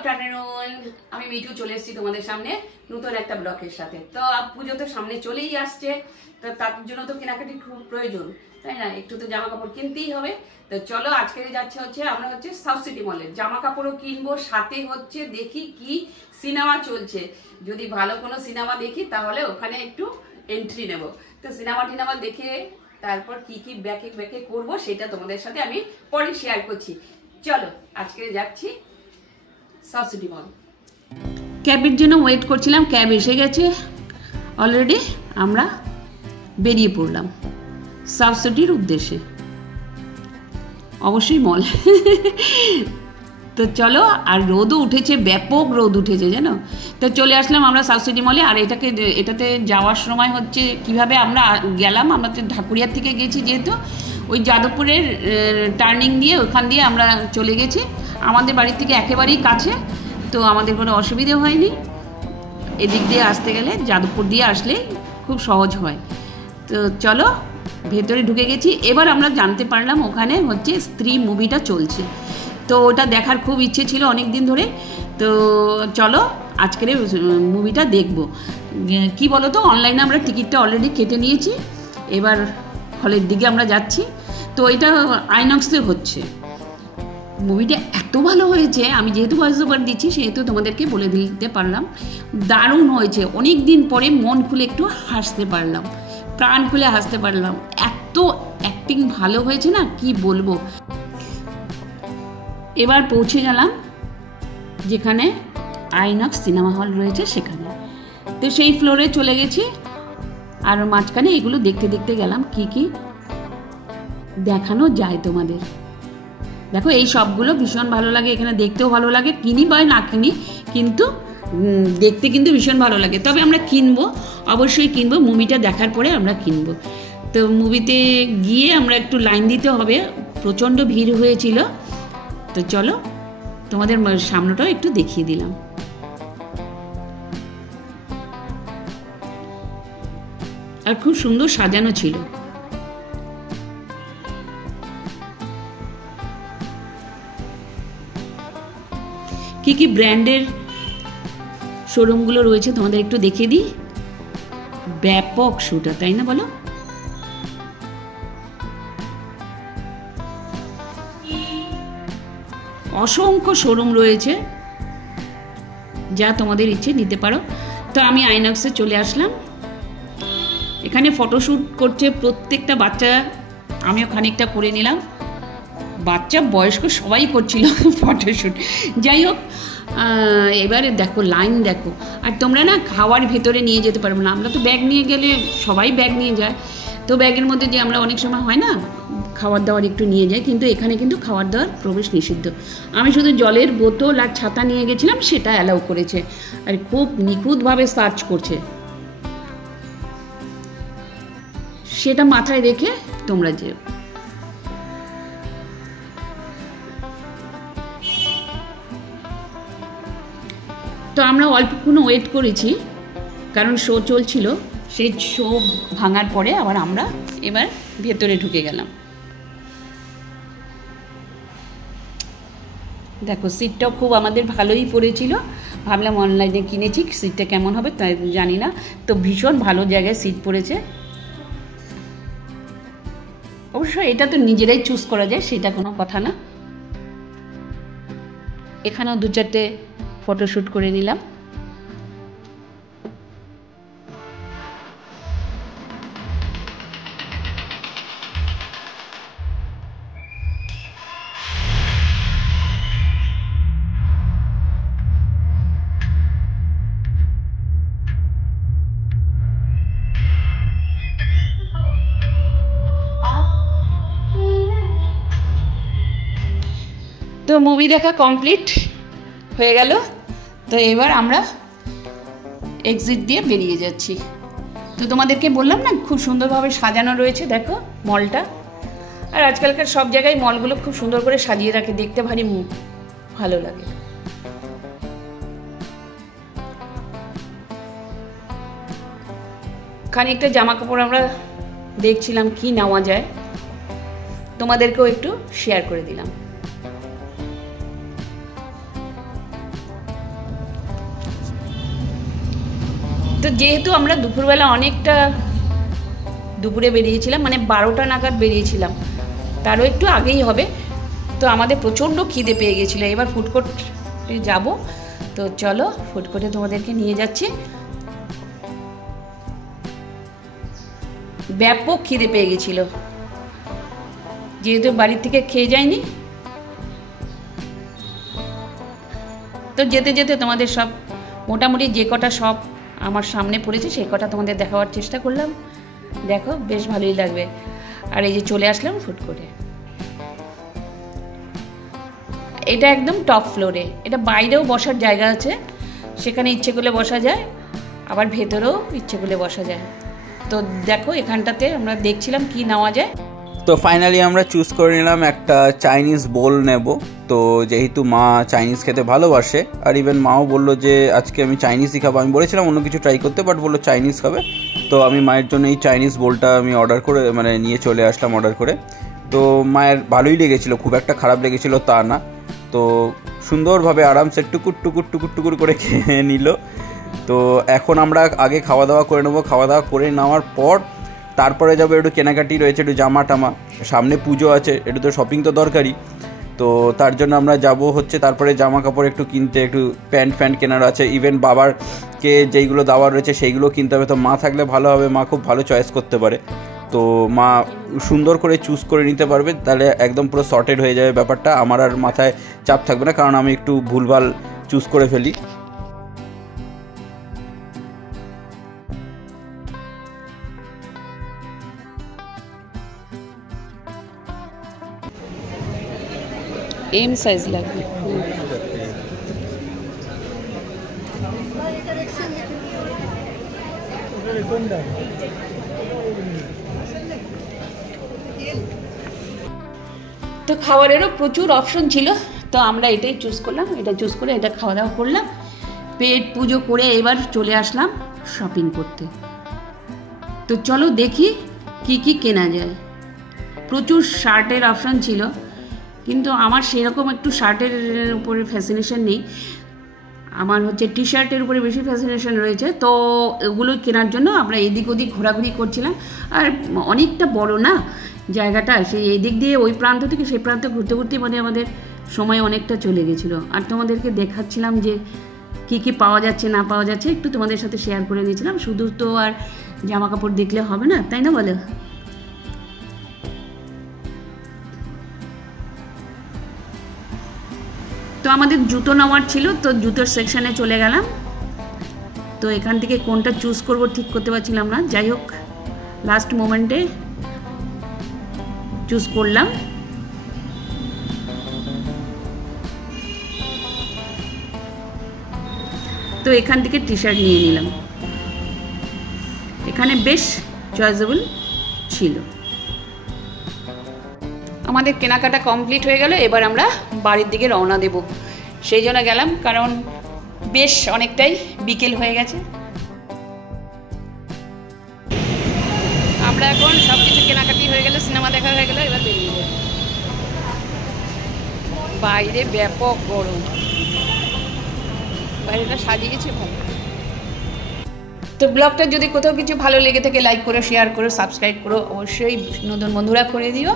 Afternoon, আমি মিঠু চলে এসেছি তোমাদের সামনে নতুন একটা ব্লগের সাথে। তো পুজো তো সামনে চলেই আসছে, তো তার জন্য তো কেনাকাটি খুব প্রয়োজন, তাই না? একটু তো জামা কাপড় কিনতেই হবে। তো চলো আজকে যাচ্ছে আমরা সাউথ সিটি মলে জামা কাপড়ও কিনবো, সাথে দেখি কি সিনেমা চলছে। যদি ভালো কোনো সিনেমা দেখি তাহলে ওখানে একটু এন্ট্রি নেব। তো সিনেমা দেখে তারপর কি কি ব্যাকে করবো সেটা তোমাদের সাথে আমি পরে শেয়ার করছি। চলো আজকে যাচ্ছি সাউথ সিটি মল। ক্যাবের জন্য ওয়েট করছিলাম, ক্যাব এসে গেছে অলরেডি। আমরা বেরিয়ে পড়লাম সাউথ সিটির উদ্দেশ্যে, অবশ্যই মল। তো চলো, আর রোদও উঠেছে, ব্যাপক রোদ উঠেছে জানো। তো চলে আসলাম আমরা সাউথ সিটি মলে। আর এটাতে যাওয়ার সময় কিভাবে আমরা গেলাম, আমরা তো ঢাকুরিয়ার থেকে গেছি, যেহেতু ওই যাদবপুরের টার্নিং দিয়ে ওখান দিয়ে আমরা চলে গেছি। আমাদের বাড়ির থেকে একেবারেই কাছে, তো আমাদের কোনো অসুবিধে হয়নি। এদিক দিয়ে আসতে গেলে যাদবপুর দিয়ে আসলে খুব সহজ হয়। তো চলো ভেতরে ঢুকে গেছি। এবার আমরা জানতে পারলাম ওখানে স্ত্রী মুভিটা চলছে, তো ওটা দেখার খুব ইচ্ছে ছিল অনেক দিন ধরে। তো চলো আজকের মুভিটা দেখবো। কি বলো তো, অনলাইনে আমরা টিকিটটা অলরেডি কেটে নিয়েছি, এবার হলের দিকে আমরা যাচ্ছি। তো এটা আইনক্সে হচ্ছে। মুভিটা এত ভালো হয়েছে, আমি যেহেতু ভয়েস ওভার দিচ্ছি সেহেতু তোমাদেরকে বলে দিতে পারলাম, দারুণ হয়েছে। অনেক দিন পরে মন খুলে একটু হাসতে পারলাম, প্রাণ খুলে হাসতে পারলাম। এত অ্যাক্টিং ভালো হয়েছে না, কি বলবো। এবার পৌঁছে গেলাম যেখানে আইনক্স সিনেমা হল রয়েছে সেখানে। তো সেই ফ্লোরে চলে গেছি, আর মাঝখানে এগুলো দেখতে গেলাম কি কি দেখানো যায় তোমাদের। দেখো এই সবগুলো ভীষণ ভালো লাগে, এখানে দেখতেও ভালো লাগে, কিনি বা না কিনি কিন্তু দেখতে কিন্তু ভীষণ ভালো লাগে। তবে আমরা কিনবো, অবশ্যই কিনবো, মুভিটা দেখার পরে আমরা কিনবো। তো মুভিতে গিয়ে আমরা একটু লাইন দিতে হবে, প্রচণ্ড ভিড় হয়েছিল। তো চলো তোমাদের সামনেটাও একটু দেখিয়ে দিলাম। আর খুব সুন্দর সাজানো ছিল। কি কি ব্র্যান্ডের শোরুমগুলো রয়েছে তোমাদের একটু দেখিয়ে দিই। ব্যাপক শুটার, তাই না বলো? অসংখ্য শোরুম রয়েছে, যা তোমাদের ইচ্ছে নিতে পারো। তো আমি আইনক্সে চলে আসলাম। এখানে ফটোশ্যুট করছে প্রত্যেকটা বাচ্চা, আমিও খানিকটা করে নিলাম। বাচ্চা বয়স্ক সবাই করছিল ফটোশ্যুট। যাই হোক, এবারে দেখো লাইন দেখো। আর তোমরা না খাওয়ার ভেতরে নিয়ে যেতে পারবে না। আমরা তো ব্যাগ নিয়ে গেলে সবাই ব্যাগ নিয়ে যায়, তো ব্যাগের মধ্যে যে আমরা অনেক সময় হয় না খাবার দাবার একটু নিয়ে যাই, কিন্তু এখানে কিন্তু খাবার দাবার প্রবেশ নিষিদ্ধ। আমি শুধু জলের বোতল আর ছাতা নিয়ে গেছিলাম, সেটা অ্যালাউ করেছে। আর খুব নিখুঁতভাবে সার্চ করছে, সেটা মাথায় রেখে তোমরা যেও। তো আমরা অল্পক্ষণ ওয়েট করেছি, কারণ শো চলছিল। সেই শো ভাঙার পরে আবার আমরা এবার ভেতরে ঢুকে গেলাম। দেখো সিটটাও খুব আমাদের ভালোই পড়েছিল। ভাবলাম অনলাইনে কিনেছি, সিটটা কেমন হবে তাই জানি না। তো ভীষণ ভালো জায়গায় সিট পড়েছে। অবশ্য এটা তো নিজেরাই চুজ করা যায়, সেটা কোনো কথা না। এখানেও 2-4টে ফটোশ্যুট করে নিলাম। তো মুভি দেখা কমপ্লিট হয়ে গেল। তো এবার আমরা এক্সিট দিয়ে বেরিয়ে যাচ্ছি। তো তোমাদেরকে বললাম না খুব সুন্দরভাবে সাজানো রয়েছে, দেখো মলটা। আর আজকালকার সব জায়গায় মলগুলো খুব সুন্দর করে সাজিয়ে রাখে, দেখতে ভারী ভালো লাগে। খানিকটা জামা কাপড় আমরা দেখছিলাম কি নেওয়া যায়, তোমাদেরকেও একটু শেয়ার করে দিলাম। তো যেহেতু আমরা দুপুরবেলা অনেকটা দুপুরে বেরিয়েছিলাম, মানে 12টা নাগাদ বেরিয়েছিলাম, তারও একটু আগেই হবে, তো আমাদের প্রচণ্ড খিদে পেয়ে গেছিলো। এবার ফুড কোর্টে যাব, তো চলো ফুড কোর্টে তোমাদেরকে নিয়ে যাচ্ছি। ব্যাপক খিদে পেয়ে গেছিলো, যেহেতু বাড়ির থেকে খেয়ে যায়নি। তো যেতে যেতে তোমাদের সব মোটামুটি যে কটা সব আমার সামনে পড়েছে সেই কটা তোমাদের দেখাবার চেষ্টা করলাম। দেখো বেশ ভালোই লাগবে। আর এই যে চলে আসলাম ফুড কোর্টে। এটা একদম টপ ফ্লোরে, এটা বাইরেও বসার জায়গা আছে, সেখানে ইচ্ছে করলে বসা যায়, আবার ভেতরেও ইচ্ছে করলে বসা যায়। তো দেখো এখানটাতে আমরা দেখছিলাম কি নেওয়া যায়। তো ফাইনালি আমরা চুজ করে নিলাম একটা চাইনিজ বোল নেব। তো যেহেতু মা চাইনিজ খেতে ভালোবাসে, আর ইভেন মাও বললো যে আজকে আমি চাইনিজই খাবো। আমি বলেছিলাম অন্য কিছু ট্রাই করতে, বাট বললো চাইনিজ খাবে। তো আমি মায়ের জন্য এই চাইনিজ বোলটা আমি অর্ডার করে মানে নিয়ে চলে আসলাম অর্ডার করে। তো মায়ের ভালোই লেগেছিলো, খুব একটা খারাপ লেগেছিলো তা না। তো সুন্দরভাবে আরামসে টুকুর টুকুর টুকুর টুকুর করে খেয়ে নিল। তো এখন আমরা আগে খাওয়া দাওয়া করে নেবো। খাওয়া দাওয়া করে নেওয়ার পর তারপরে যাবো, একটু কেনাকাটি রয়েছে, একটু জামা টামা, সামনে পুজো আছে, একটু তো শপিং তো দরকারই। তো তার জন্য আমরা যাব হচ্ছে তারপরে জামা কাপড় একটু কিনতে, একটু প্যান্ট ফ্যান্ট কেনার আছে, ইভেন বাবারকে যেইগুলো দেওয়ার রয়েছে সেইগুলো কিনতে হবে। তো মা থাকলে ভালো হবে, মা খুব ভালো চয়েস করতে পারে। তো মা সুন্দর করে চুজ করে নিতে পারবে, তাহলে একদম পুরো সর্টেড হয়ে যাবে ব্যাপারটা। আমার আর মাথায় চাপ থাকবে না, কারণ আমি একটু ভুলভাল চুজ করে ফেলি। এম সাইজ লাগবে। তো খাবারেরও প্রচুর অপশন ছিল, তো আমরা এটাই চুজ করলাম। এটা চুজ করে এটা খাওয়া দাওয়া করলাম, পেট পুজো করে এবার চলে আসলাম শপিং করতে। তো চলো দেখি কি কি কেনা যায়। প্রচুর শার্টের অপশন ছিল, কিন্তু আমার সেরকম একটু শার্টের উপরে ফ্যাসিনেশন নেই, আমার হচ্ছে টি শার্টের উপরে বেশি ফ্যাসিনেশন রয়েছে। তো এগুলো কেনার জন্য আমরা এদিক ওদিক ঘোরাঘুরি করছিলাম। আর অনেকটা বড় না জায়গাটা, সেই এদিক দিয়ে ওই প্রান্ত থেকে সেই প্রান্ত ঘুরতে ঘুরতে মানে আমাদের সময় অনেকটা চলে গেছিলো। আর তোমাদেরকে দেখাচ্ছিলাম যে কি কি পাওয়া যাচ্ছে না পাওয়া যাচ্ছে, একটু তোমাদের সাথে শেয়ার করে নিয়েছিলাম। শুধু তো আর জামা কাপড় দেখলে হবে না, তাই না বলো? তো আমাদের জুতো নেওয়ার ছিল, তো জুতোর সেকশানে চলে গেলাম। তো এখান থেকে কোনটা চুজ করব ঠিক করতে পারছিলাম না, যাই হোক লাস্ট মোমেন্টে চুজ করলাম। তো এখান থেকে টি শার্ট নিয়ে নিলাম, এখানে বেশ চয়েসেবল ছিল। আমাদের কেনাকাটা কমপ্লিট হয়ে গেল, এবার আমরা বাড়ির দিকে রওনা দেব। সেই জন্য গেলাম, কারণ বেশ অনেকটাই বিকেল হয়ে গেছে। আমরা এখন সব কিছু কেনাকাটি হয়ে গেল, সিনেমা দেখা হয়ে গেল, এবার বেরিয়ে যাব। বাইরে ব্যাপক গরম, বাইরেটা সাজিয়েছে ভালো। তো ব্লগটা যদি কোথাও কিছু ভালো লেগে থাকে লাইক করো, শেয়ার করো, সাবস্ক্রাইব করো, অবশ্যই নতুন বন্ধুরা করে দিও।